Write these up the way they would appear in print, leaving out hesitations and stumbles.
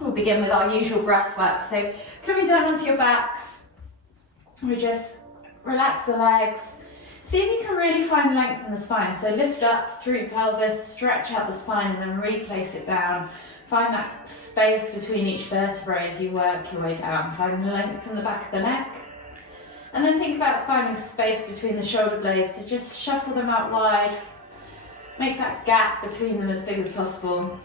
we'll begin with our usual breath work. So coming down onto your backs, we just relax the legs. See if you can really find length in the spine. So lift up through the pelvis, stretch out the spine and then replace it down. Find that space between each vertebrae as you work your way down. Find length in the back of the neck. And then think about finding space between the shoulder blades. So just shuffle them out wide. Make that gap between them as big as possible.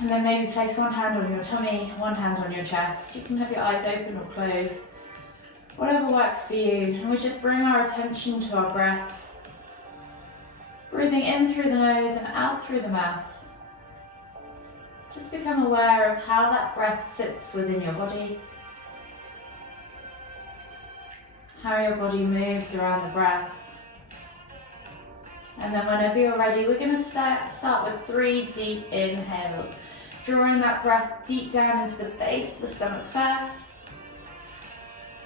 And then maybe place one hand on your tummy, one hand on your chest. You can have your eyes open or closed. Whatever works for you. And we just bring our attention to our breath. Breathing in through the nose and out through the mouth. Just become aware of how that breath sits within your body. How your body moves around the breath. And then whenever you're ready, we're going to start with 3 deep inhales. Drawing that breath deep down into the base of the stomach first.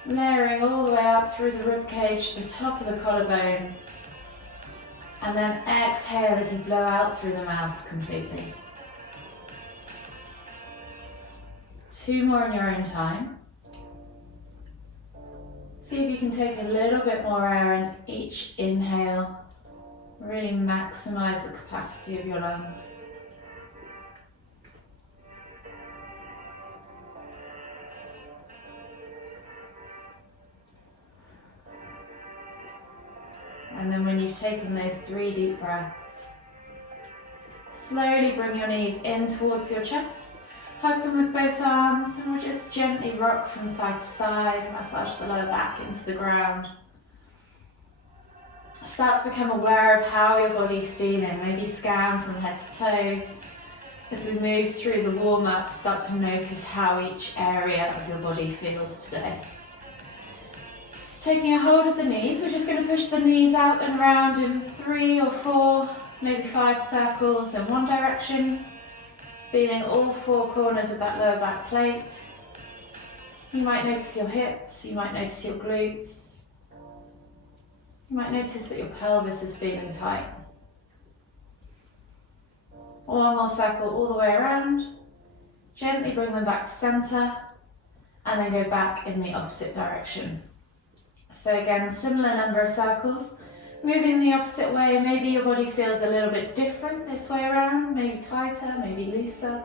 Layering all the way up through the rib cage to the top of the collarbone. And then exhale as you blow out through the mouth completely. 2 more in your own time. See if you can take a little bit more air in each inhale. Really maximize the capacity of your lungs. And then when you've taken those 3 deep breaths, slowly bring your knees in towards your chest. Hug them with both arms and we'll just gently rock from side to side, massage the lower back into the ground. Start to become aware of how your body's feeling, maybe scan from head to toe. As we move through the warm-up, start to notice how each area of your body feels today. Taking a hold of the knees, we're just going to push the knees out and around in 3 or 4, maybe 5 circles in one direction. Feeling all 4 corners of that lower back plate. You might notice your hips, you might notice your glutes. You might notice that your pelvis is feeling tight. One more cycle all the way around. Gently bring them back to center and then go back in the opposite direction. So again, similar number of circles. Moving the opposite way, maybe your body feels a little bit different this way around, maybe tighter, maybe looser.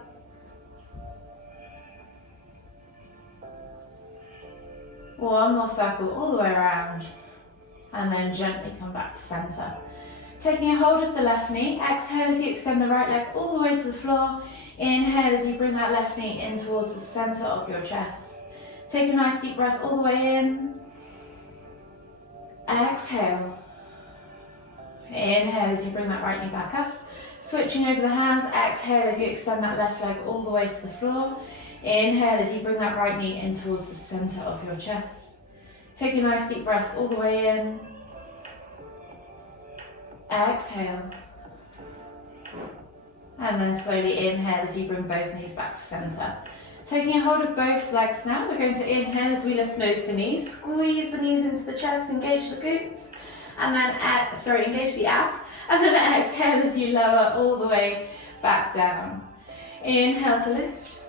One more circle all the way around, and then gently come back to center. Taking a hold of the left knee, exhale as you extend the right leg all the way to the floor. Inhale as you bring that left knee in towards the center of your chest. Take a nice deep breath all the way in. Exhale. Inhale as you bring that right knee back up. Switching over the hands, exhale as you extend that left leg all the way to the floor. Inhale as you bring that right knee in towards the center of your chest. Take a nice deep breath all the way in. Exhale. And then slowly inhale as you bring both knees back to center. Taking a hold of both legs now, we're going to inhale as we lift nose to knee. Squeeze the knees into the chest, engage the glutes. And then, engage the abs, and then exhale as you lower all the way back down. Inhale to lift.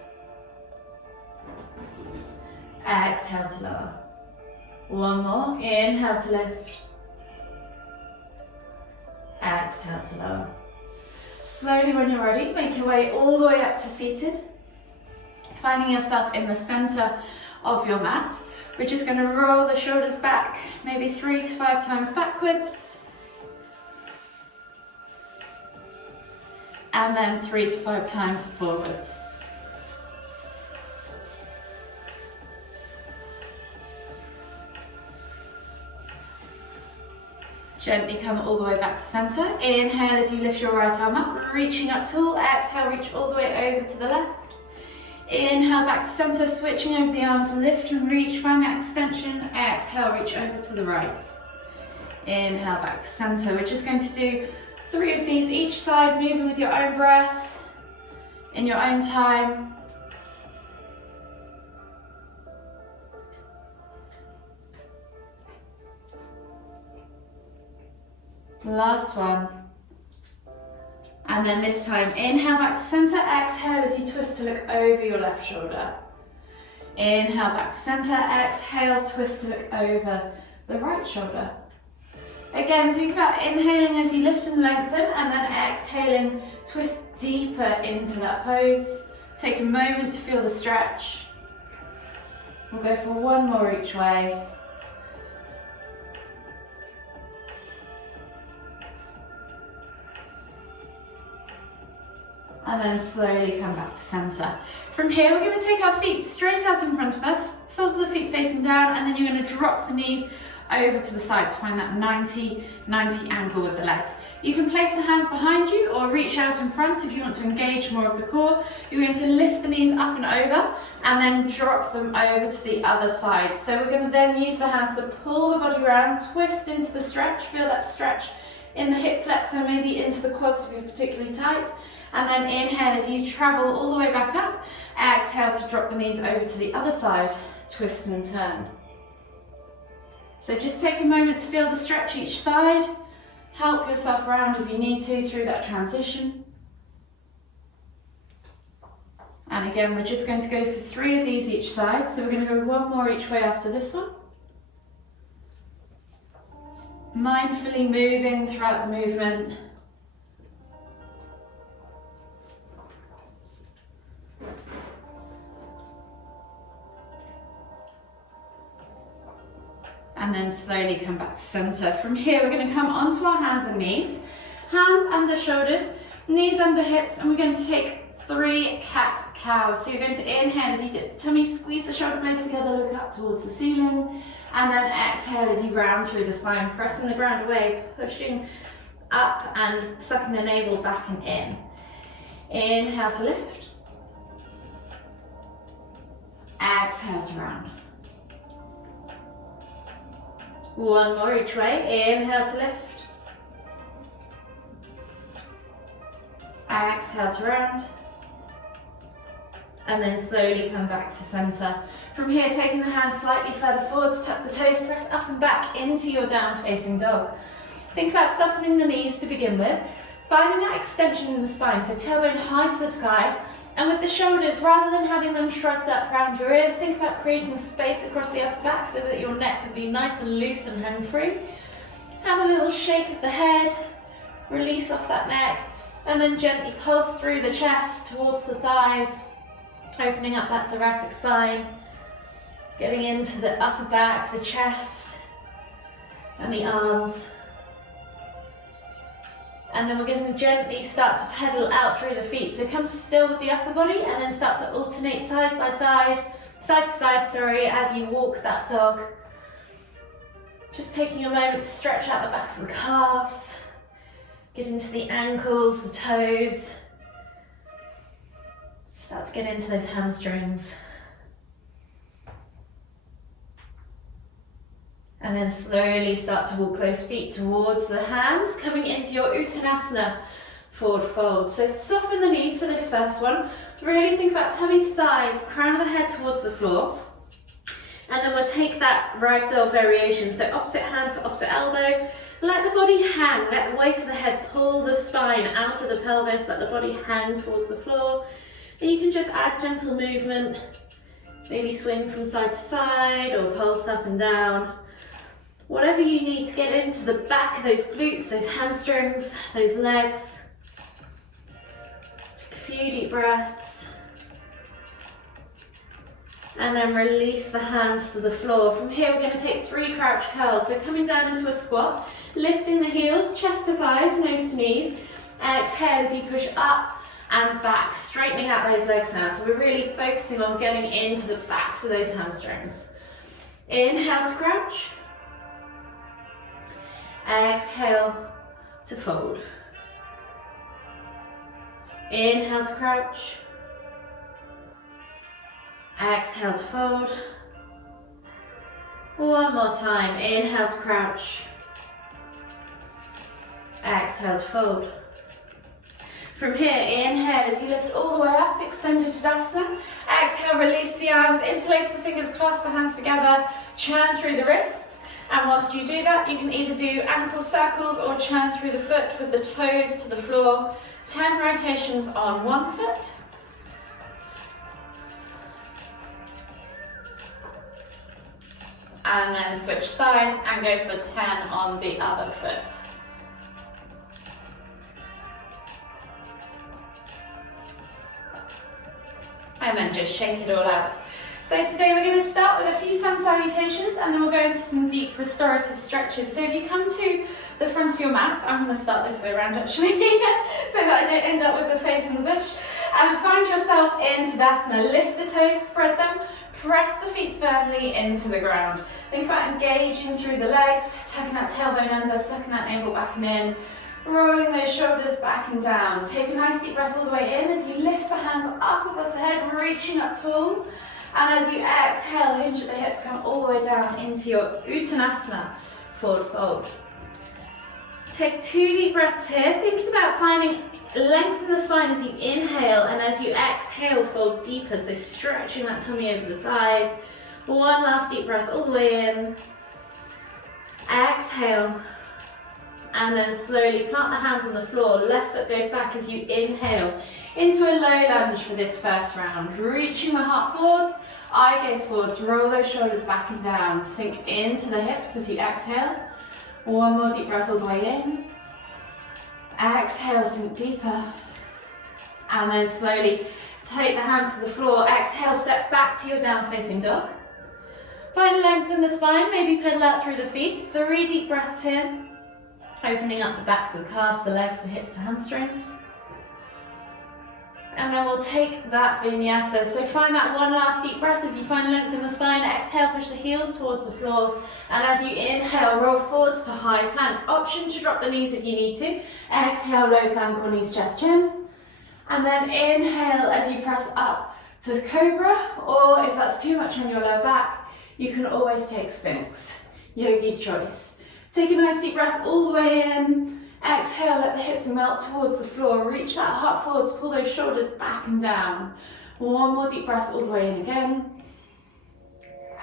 Exhale to lower. One more, inhale to lift. Exhale to lower. Slowly when you're ready, make your way all the way up to seated. Finding yourself in the center of your mat. We're just going to roll the shoulders back, maybe 3 to 5 times backwards. And then 3 to 5 times forwards. Gently come all the way back to center. Inhale as you lift your right arm up, reaching up tall. Exhale, reach all the way over to the left. Inhale back to center, switching over the arms, lift and reach, find that extension. Exhale, reach over to the right. Inhale back to center. We're just going to do 3 of these each side, moving with your own breath, in your own time. Last one. And then this time, inhale back to center, exhale as you twist to look over your left shoulder. Inhale back to center, exhale, twist to look over the right shoulder. Again, think about inhaling as you lift and lengthen, and then exhaling, twist deeper into that pose. Take a moment to feel the stretch. We'll go for one more each way. And then slowly come back to center. From here, we're going to take our feet straight out in front of us, soles of the feet facing down, and then you're going to drop the knees over to the side to find that 90 angle with the legs. You can place the hands behind you or reach out in front if you want to engage more of the core. You're going to lift the knees up and over and then drop them over to the other side. So we're going to then use the hands to pull the body around, twist into the stretch, feel that stretch in the hip flexor, maybe into the quads if you're particularly tight. And then inhale as you travel all the way back up. Exhale to drop the knees over to the other side, twist and turn. So just take a moment to feel the stretch each side. Help yourself around if you need to through that transition. And again, we're just going to go for 3 of these each side. So we're going to go one more each way after this one. Mindfully moving throughout the movement. And then slowly come back to center. From here, we're going to come onto our hands and knees. Hands under shoulders, knees under hips, and we're going to take 3 cat-cows. So you're going to inhale as you dip the tummy, squeeze the shoulder blades together, look up towards the ceiling, and then exhale as you round through the spine, pressing the ground away, pushing up and sucking the navel back and in. Inhale to lift. Exhale to round. One more each way. Inhale to lift. Exhale to round. And then slowly come back to center. From here, taking the hands slightly further forwards, tuck the toes, press up and back into your down facing dog. Think about softening the knees to begin with, finding that extension in the spine, so tailbone high to the sky. And with the shoulders, rather than having them shrugged up around your ears, think about creating space across the upper back so that your neck can be nice and loose and hang free. Have a little shake of the head, release off that neck, and then gently pulse through the chest towards the thighs, opening up that thoracic spine, getting into the upper back, the chest, and the arms. And then we're going to gently start to pedal out through the feet. So come to still with the upper body and then start to alternate side by side, side to side, as you walk that dog. Just taking a moment to stretch out the backs of the calves, get into the ankles, the toes. Start to get into those hamstrings. And then slowly start to walk those feet towards the hands, coming into your Uttanasana forward fold. So soften the knees for this first one. Really think about tummy to thighs, crown of the head towards the floor. And then we'll take that ragdoll variation. So opposite hand to opposite elbow. Let the body hang, let the weight of the head pull the spine out of the pelvis, let the body hang towards the floor. And you can just add gentle movement, maybe swing from side to side or pulse up and down. Whatever you need to get into the back of those glutes, those hamstrings, those legs. Take a few deep breaths. And then release the hands to the floor. From here, we're going to take 3 crouch curls. So coming down into a squat, lifting the heels, chest to thighs, nose to knees. Exhale as you push up and back, straightening out those legs now. So we're really focusing on getting into the backs of those hamstrings. Inhale to crouch. Exhale to fold. Inhale to crouch. Exhale to fold. One more time. Inhale to crouch. Exhale to fold. From here, inhale as you lift all the way up, extended Tadasana. Exhale, release the arms, interlace the fingers, clasp the hands together, churn through the wrists. And whilst you do that, you can either do ankle circles or churn through the foot with the toes to the floor. 10 rotations on one foot. And then switch sides and go for 10 on the other foot. And then just shake it all out. So today we're going to start with a few sun salutations and then we'll go into some deep restorative stretches. So if you come to the front of your mat, I'm going to start this way around actually, so that I don't end up with the face in the bush. Find yourself in Tadasana, lift the toes, spread them, press the feet firmly into the ground. Think about engaging through the legs, tucking that tailbone under, sucking that navel back and in, rolling those shoulders back and down. Take a nice deep breath all the way in as you lift the hands up above the head, reaching up tall. And as you exhale, hinge at the hips, come all the way down into your Uttanasana, forward fold. Take 2 deep breaths here, thinking about finding length in the spine as you inhale, and as you exhale, fold deeper, so stretching that tummy over the thighs. One last deep breath all the way in. Exhale. And then slowly plant the hands on the floor, left foot goes back as you inhale into a low lunge for this first round. Reaching the heart forwards, eye gaze forwards, roll those shoulders back and down, sink into the hips as you exhale. One more deep breath all the way in. Exhale, sink deeper. And then slowly take the hands to the floor, exhale, step back to your down facing dog. Find a length in the spine, maybe pedal out through the feet. 3 deep breaths here. Opening up the backs of the calves, the legs, the hips, the hamstrings. And then we'll take that vinyasa. So find that one last deep breath as you find length in the spine. Exhale, push the heels towards the floor. And as you inhale, roll forwards to high plank. Option to drop the knees if you need to. Exhale, low plank or knees, chest, chin. And then inhale as you press up to cobra. Or if that's too much on your lower back, you can always take sphinx. Yogi's choice. Take a nice deep breath all the way in. Exhale, let the hips melt towards the floor. Reach that heart forwards, pull those shoulders back and down. One more deep breath all the way in again.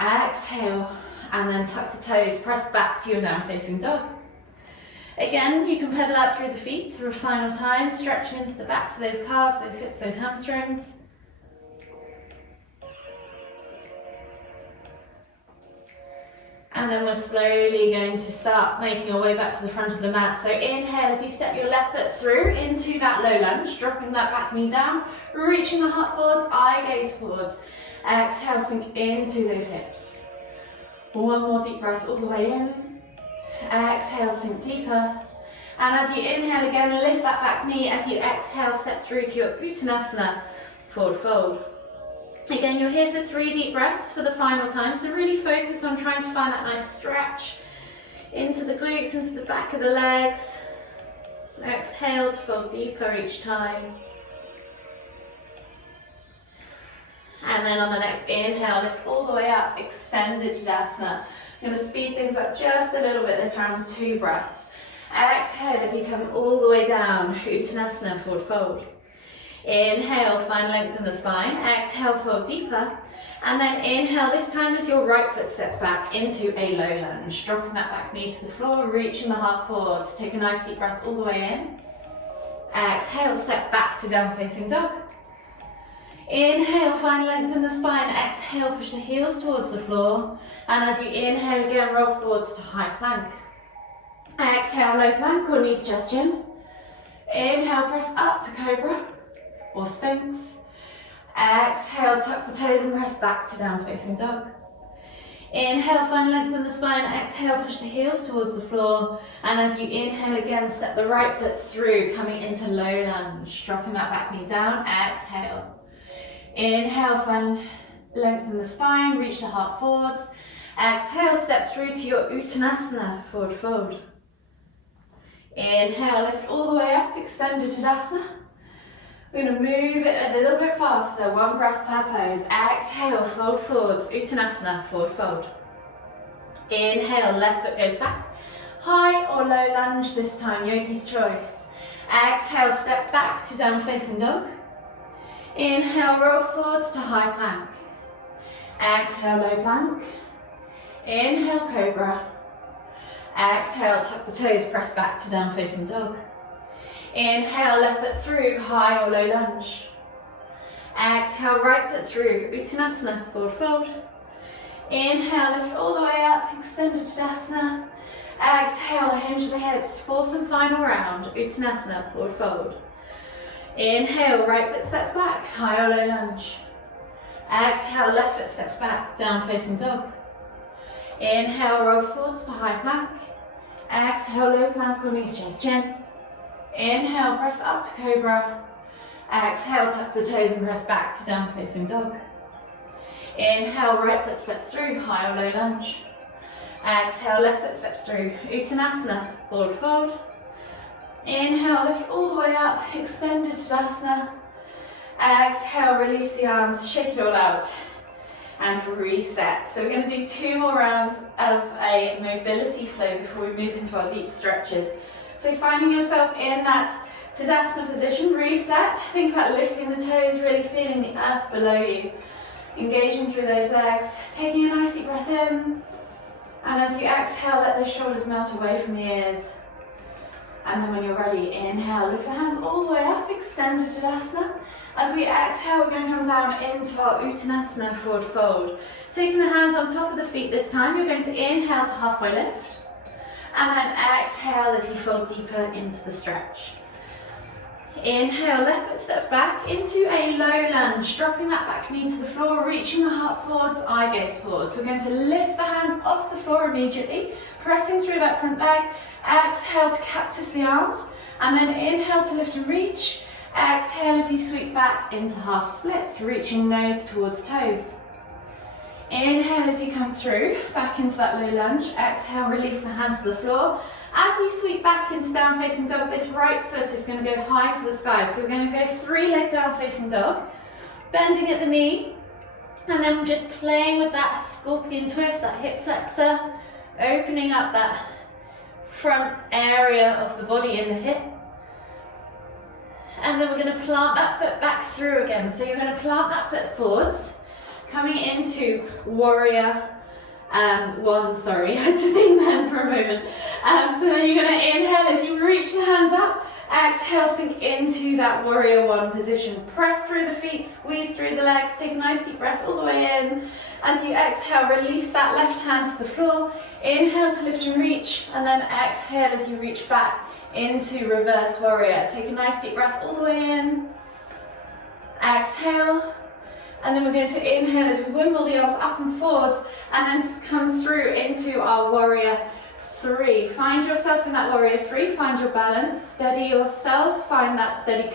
Exhale, and then tuck the toes, press back to your down facing dog. Again, you can pedal out through the feet for a final time, stretching into the backs of those calves, those hips, those hamstrings. And then we're slowly going to start making our way back to the front of the mat. So inhale as you step your left foot through into that low lunge, dropping that back knee down, reaching the heart forwards, eye gaze forwards. Exhale, sink into those hips. One more deep breath all the way in. Exhale, sink deeper. And as you inhale again, lift that back knee. As you exhale, step through to your Uttanasana, forward fold. Again, you're here for 3 deep breaths for the final time, so really focus on trying to find that nice stretch into the glutes, into the back of the legs. Exhale to fold deeper each time. And then on the next inhale, lift all the way up, extended Tadasana. I'm going to speed things up just a little bit this round with 2 breaths. Exhale as you come all the way down, Uttanasana, forward fold. Inhale, find length in the spine. Exhale, fold deeper. And then inhale, this time as your right foot steps back into a low lunge. Dropping that back knee to the floor, reaching the heart forwards. Take a nice deep breath all the way in. Exhale, step back to down facing dog. Inhale, find length in the spine. Exhale, push the heels towards the floor. And as you inhale again, roll forwards to high plank. Exhale, low plank or knees, chest, chin. Inhale, press up to cobra or sphinx. Exhale, tuck the toes and press back to down facing dog. Inhale, find length in the spine. Exhale, push the heels towards the floor. And as you inhale again, step the right foot through, coming into low lunge. Dropping that back knee down. Exhale. Inhale, find length in the spine. Reach the heart forwards. Exhale, step through to your Uttanasana, forward fold. Inhale, lift all the way up, extended Tadasana. We're going to move it a little bit faster, 1 breath per pose. Exhale, fold forwards, Uttanasana, forward fold. Inhale, left foot goes back. High or low lunge this time, yogi's choice. Exhale, step back to down facing dog. Inhale, roll forwards to high plank. Exhale, low plank. Inhale, cobra. Exhale, tuck the toes, press back to down facing dog. Inhale, left foot through, high or low lunge. Exhale, right foot through, Uttanasana, forward fold. Inhale, lift all the way up, extended Tadasana. Exhale, hinge the hips, fourth and final round, Uttanasana, forward fold. Inhale, right foot steps back, high or low lunge. Exhale, left foot steps back, down facing dog. Inhale, roll forwards to high plank. Exhale, low plank or knees chest chin. Inhale, press up to cobra. Exhale, tuck the toes and press back to down facing dog. Inhale, right foot steps through, high or low lunge. Exhale, left foot steps through, Uttanasana, forward fold. Inhale, lift all the way up, extended Tadasana. Exhale, release the arms, shake it all out, and reset. So we're going to do 2 more rounds of a mobility flow before we move into our deep stretches. So finding yourself in that Tadasana position, reset. Think about lifting the toes, really feeling the earth below you. Engaging through those legs, taking a nice deep breath in. And as you exhale, let those shoulders melt away from the ears. And then when you're ready, inhale, lift the hands all the way up, extended Tadasana. As we exhale, we're going to come down into our Uttanasana, forward fold. Taking the hands on top of the feet this time, you're going to inhale to halfway lift. And then exhale as you fold deeper into the stretch. Inhale, left foot steps back into a low lunge, dropping that back knee to the floor, reaching the heart forwards, eye gaze forwards. We're going to lift the hands off the floor immediately, pressing through that front leg. Exhale to cactus the arms, and then inhale to lift and reach. Exhale as you sweep back into half splits, reaching nose towards toes. Inhale as you come through, back into that low lunge. Exhale, release the hands to the floor. As you sweep back into down facing dog, this right foot is going to go high to the sky. So we're going to go 3-leg down facing dog, bending at the knee, and then we're just playing with that scorpion twist, that hip flexor, opening up that front area of the body in the hip. And then we're going to plant that foot back through again. So you're going to plant that foot forwards, coming into warrior one, sorry, I had to think then for a moment. So then you're going to inhale as you reach the hands up, exhale, sink into that warrior one position. Press through the feet, squeeze through the legs, take a nice deep breath all the way in. As you exhale, release that left hand to the floor. Inhale to lift and reach, and then exhale as you reach back into reverse warrior. Take a nice deep breath all the way in. Exhale. And then we're going to inhale as we wimble the arms up and forwards, and then come through into our warrior 3. Find yourself in that warrior 3, find your balance, steady yourself, find that steady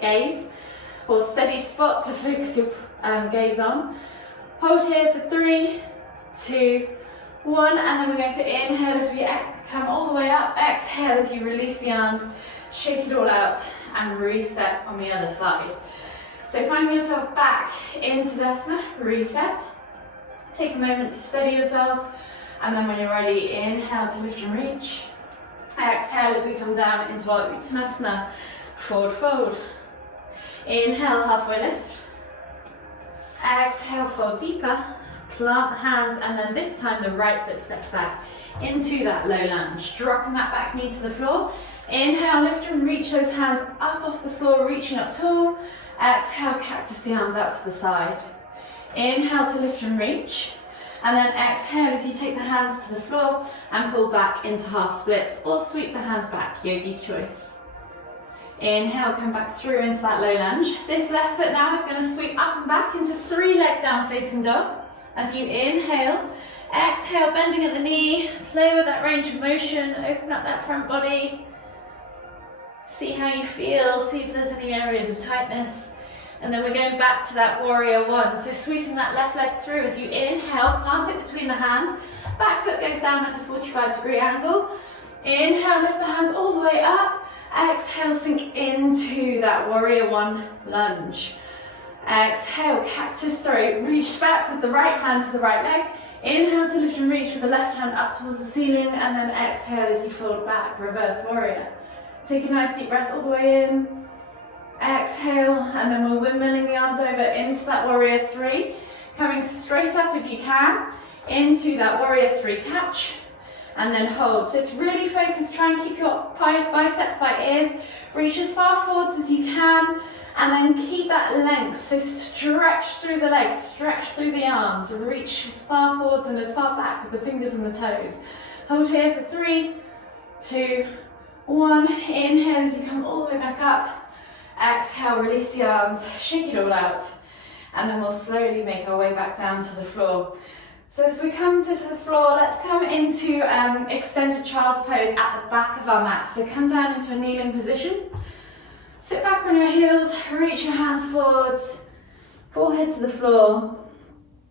gaze, or steady spot to focus your gaze on. Hold here for 3, 2, 1, and then we're going to inhale as we come all the way up, exhale as you release the arms, shake it all out, and reset on the other side. So finding yourself back into Tadasana, reset. Take a moment to steady yourself, and then when you're ready, inhale to lift and reach. Exhale as we come down into our Uttanasana, forward fold. Inhale, halfway lift. Exhale, fold deeper. Plant the hands, and then this time the right foot steps back into that low lunge, dropping that back knee to the floor. Inhale, lift and reach those hands up off the floor, reaching up tall. Exhale, cactus the arms out to the side. Inhale to lift and reach. And then exhale as you take the hands to the floor and pull back into half splits, or sweep the hands back, yogi's choice. Inhale, come back through into that low lunge. This left foot now is going to sweep up and back into 3-leg down facing dog. As you inhale, exhale, bending at the knee, play with that range of motion, open up that front body. See how you feel, see if there's any areas of tightness. And then we're going back to that warrior 1. So sweeping that left leg through as you inhale, plant it between the hands. Back foot goes down at a 45-degree angle. Inhale, lift the hands all the way up. Exhale, sink into that warrior 1 lunge. Exhale, reach back with the right hand to the right leg. Inhale to lift and reach with the left hand up towards the ceiling, and then exhale as you fold back, reverse warrior. Take a nice deep breath all the way in. Exhale, and then we're windmilling the arms over into that warrior 3. Coming straight up if you can, into that warrior 3 catch. and then hold. So it's really focused, try and keep your biceps by ears, reach as far forwards as you can, and then keep that length. So stretch through the legs, stretch through the arms, reach as far forwards and as far back with the fingers and the toes. Hold here for 3, 2, 1. Inhale as you come all the way back up. Exhale, release the arms, shake it all out. And then we'll slowly make our way back down to the floor. So as we come to the floor, let's come into extended child's pose at the back of our mat. So come down into a kneeling position. Sit back on your heels, reach your hands forwards, forehead to the floor.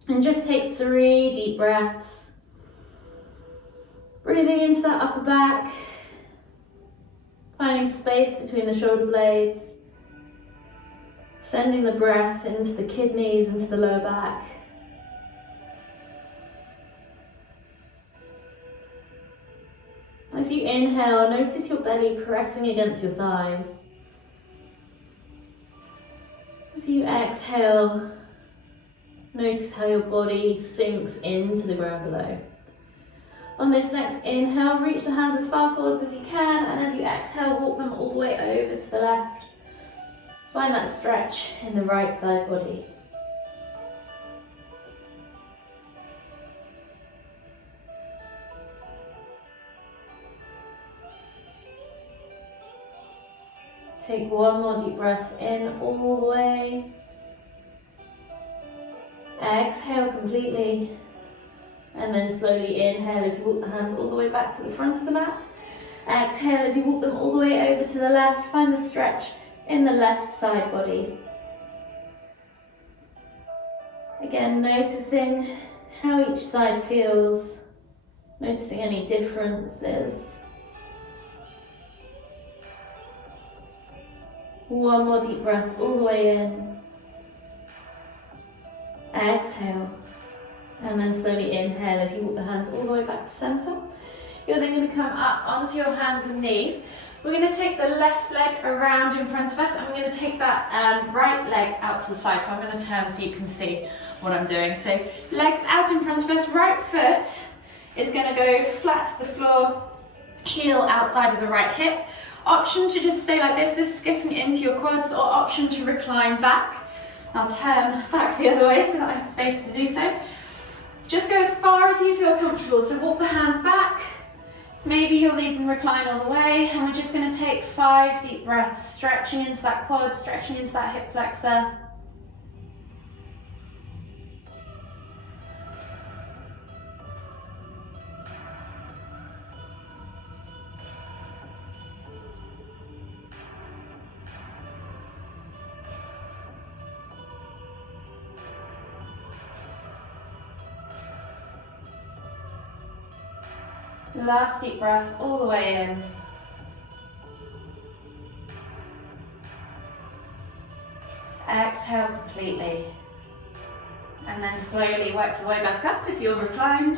And just take 3 deep breaths. Breathing into that upper back. Finding space between the shoulder blades. Sending the breath into the kidneys, into the lower back. As you inhale, notice your belly pressing against your thighs. As you exhale, notice how your body sinks into the ground below. On this next inhale, reach the hands as far forwards as you can, and as you exhale, walk them all the way over to the left. Find that stretch in the right side body. Take one more deep breath in all the way. Exhale completely. And then slowly inhale as you walk the hands all the way back to the front of the mat. Exhale as you walk them all the way over to the left. Find the stretch in the left side body. Again, noticing how each side feels. Noticing any differences. One more deep breath all the way in. Exhale. And then slowly inhale as you walk the hands all the way back to center. You're then going to come up onto your hands and knees. We're going to take the left leg around in front of us, and we're going to take that right leg out to the side. So I'm going to turn so you can see what I'm doing. So legs out in front of us, right foot is going to go flat to the floor, heel outside of the right hip. Option to just stay like this. This is getting into your quads, or option to recline back. I'll turn back the other way so that I have space to do so. Just go as far as you feel comfortable. So walk the hands back. Maybe you'll even recline all the way. And we're just going to take 5 deep breaths, stretching into that quad, stretching into that hip flexor. Last deep breath all the way in. Exhale completely. And then slowly work your way back up if you're reclined.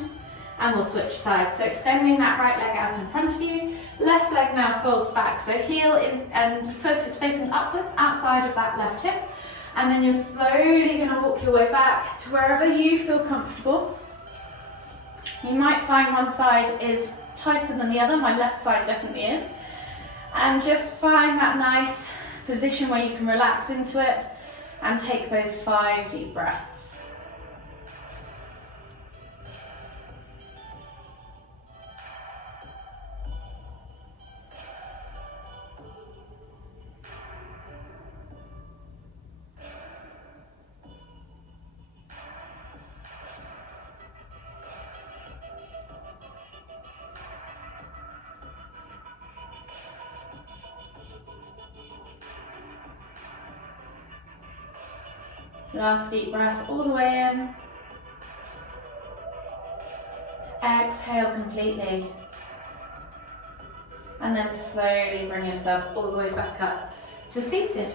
And we'll switch sides. So extending that right leg out in front of you. Left leg now folds back. So heel and foot is facing upwards outside of that left hip. And then you're slowly going to walk your way back to wherever you feel comfortable. You might find one side is tighter than the other. My left side definitely is. And just find that nice position where you can relax into it and take those 5 deep breaths. Last deep breath all the way in. Exhale completely. And then slowly bring yourself all the way back up to seated.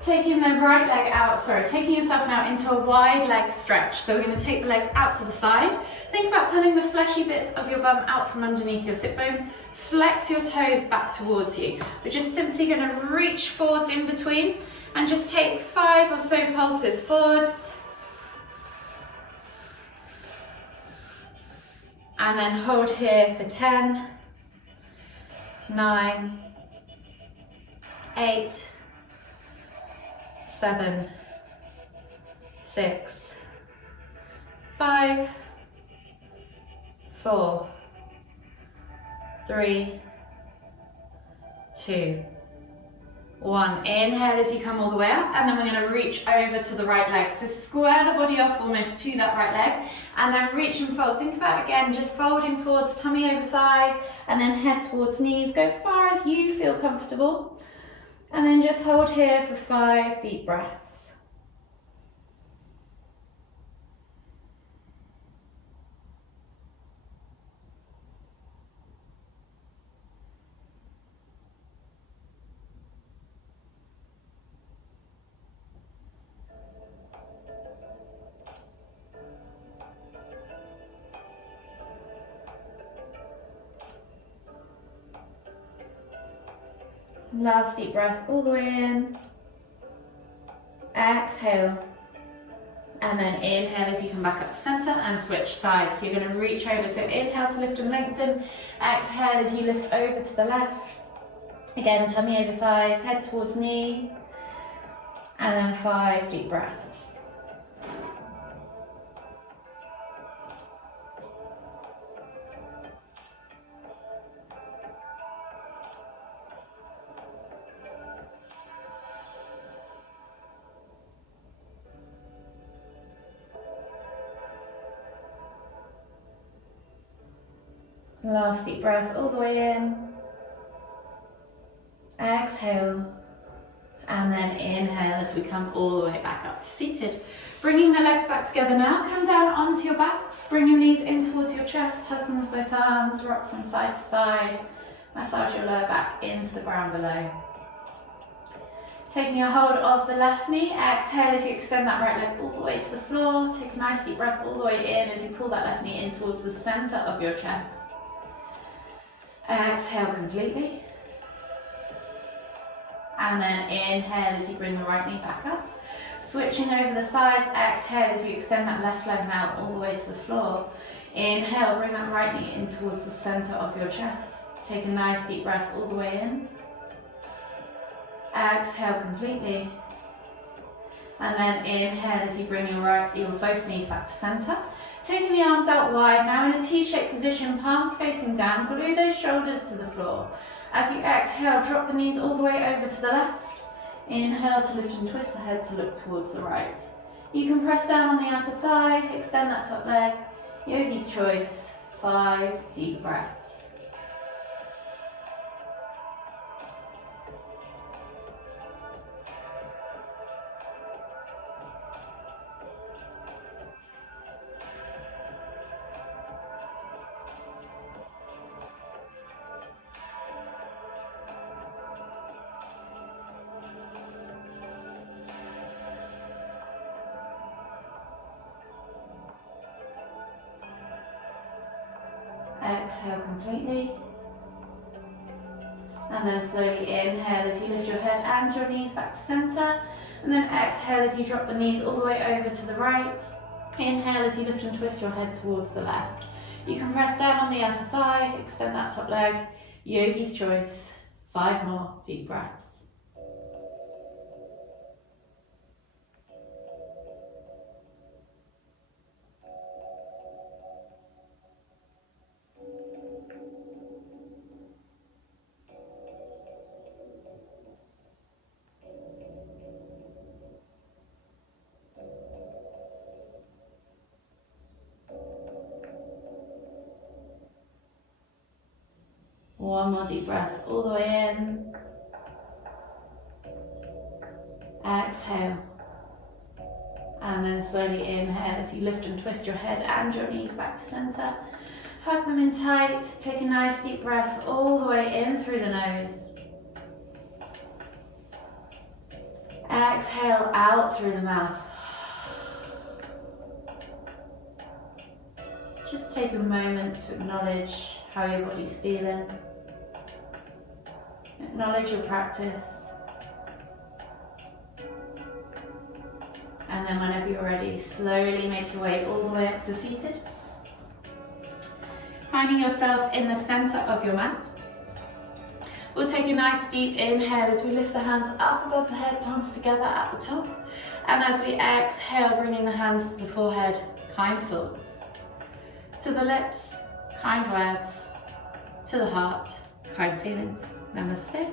Taking the right leg out, taking yourself now into a wide leg stretch. So we're going to take the legs out to the side. Think about pulling the fleshy bits of your bum out from underneath your sit bones. Flex your toes back towards you. We're just simply going to reach forwards in between and just take 5 or so pulses forwards And then hold here for 10, 9, 8, 7, 6, 5, 4, 3, 2, 1. Inhale as you come all the way up, and then we're going to reach over to the right leg. So square the body off almost to that right leg, and then reach and fold. Think about, again, just folding forwards, tummy over thighs, and then head towards knees. Go as far as you feel comfortable. And then just hold here for 5 deep breaths. Last deep breath all the way in. Exhale. And then inhale as you come back up to center and switch sides. So you're going to reach over. So inhale to lift and lengthen. Exhale as you lift over to the left. Again, tummy over thighs, head towards knees. And then 5 deep breaths. Last deep breath all the way in. Exhale. And then inhale as we come all the way back up to seated. Bringing the legs back together now. Come down onto your backs. Bring your knees in towards your chest. Hug them with both arms. Rock from side to side. Massage your lower back into the ground below. Taking a hold of the left knee. Exhale as you extend that right leg all the way to the floor. Take a nice deep breath all the way in as you pull that left knee in towards the center of your chest. Exhale completely. And then inhale as you bring the right knee back up. Switching over the sides, exhale as you extend that left leg now all the way to the floor. Inhale, bring that right knee in towards the center of your chest. Take a nice deep breath all the way in. Exhale completely. And then inhale as you bring your both knees back to center. Taking the arms out wide, now in a T-shaped position, palms facing down, glue those shoulders to the floor. As you exhale, drop the knees all the way over to the left. Inhale to lift and twist the head to look towards the right. You can press down on the outer thigh, extend that top leg. Yogi's choice, 5 deep breaths. Exhale completely. And then slowly inhale as you lift your head and your knees back to center. And then exhale as you drop the knees all the way over to the right. Inhale as you lift and twist your head towards the left. You can press down on the outer thigh, extend that top leg. Yogi's choice. 5 more deep breaths. One more deep breath all the way in. Exhale. And then slowly inhale as you lift and twist your head and your knees back to center. Hug them in tight. Take a nice deep breath all the way in through the nose. Exhale out through the mouth. Just take a moment to acknowledge how your body's feeling. Acknowledge your practice. And then whenever you're ready, slowly make your way all the way up to seated. finding yourself in the center of your mat. We'll take a nice deep inhale as we lift the hands up above the head, palms together at the top. And as we exhale, bringing the hands to the forehead, kind thoughts. To the lips, kind words. To the heart, kind feelings. Namaste.